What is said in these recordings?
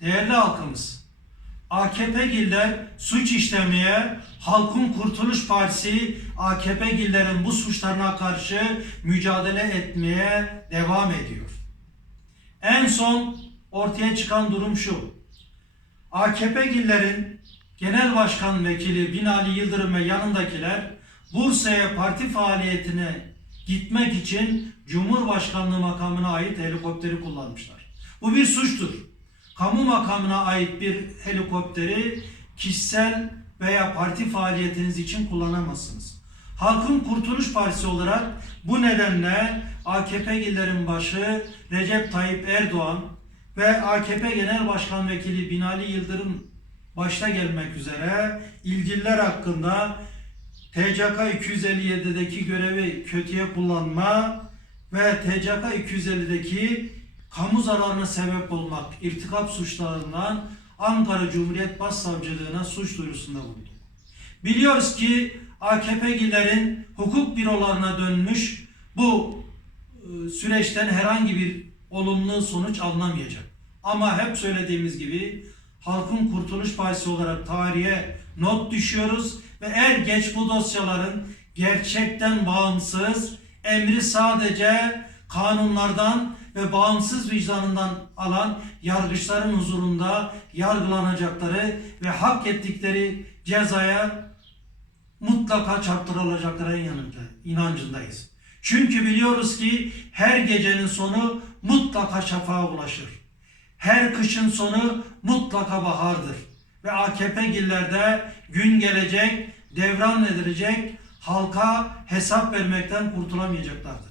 Değerli halkımız, AKP'giller suç işlemeye, Halkın Kurtuluş Partisi AKP'gillerin bu suçlarına karşı mücadele etmeye devam ediyor. En son ortaya çıkan durum şu. AKP'gillerin Genel Başkan Vekili Binali Yıldırım ve yanındakiler Bursa'ya parti faaliyetine gitmek için Cumhurbaşkanlığı makamına ait helikopteri kullanmışlar. Bu bir suçtur. Kamu makamına ait bir helikopteri kişisel veya parti faaliyetiniz için kullanamazsınız. Halkın Kurtuluş Partisi olarak bu nedenle AKP'lilerin başı Recep Tayyip Erdoğan ve AKP Genel Başkan Vekili Binali Yıldırım başta gelmek üzere ilgililer hakkında TCK 257'deki görevi kötüye kullanma ve TCK 250'deki kamu zararına sebep olmak irtikap suçlarından Ankara Cumhuriyet Başsavcılığına suç duyurusunda bulundu. Biliyoruz ki AKP'lilerin hukuk bürolarına dönmüş bu e, süreçten herhangi bir olumlu sonuç alınamayacak. Ama hep söylediğimiz gibi Halkın Kurtuluş Partisi olarak tarihe not düşüyoruz ve er geç bu dosyaların gerçekten bağımsız, emri sadece kanunlardan ve bağımsız vicdanından alan yargıçların huzurunda yargılanacakları ve hak ettikleri cezaya mutlaka çarptırılacaklara yanında, inancındayız. Çünkü biliyoruz ki her gecenin sonu mutlaka şafağa ulaşır. Her kışın sonu mutlaka bahardır. Ve AKP'gillerde gün gelecek, devran edilecek, halka hesap vermekten kurtulamayacaklardır.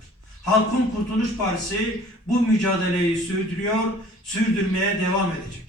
Halkın Kurtuluş Partisi bu mücadeleyi sürdürüyor, sürdürmeye devam edecek.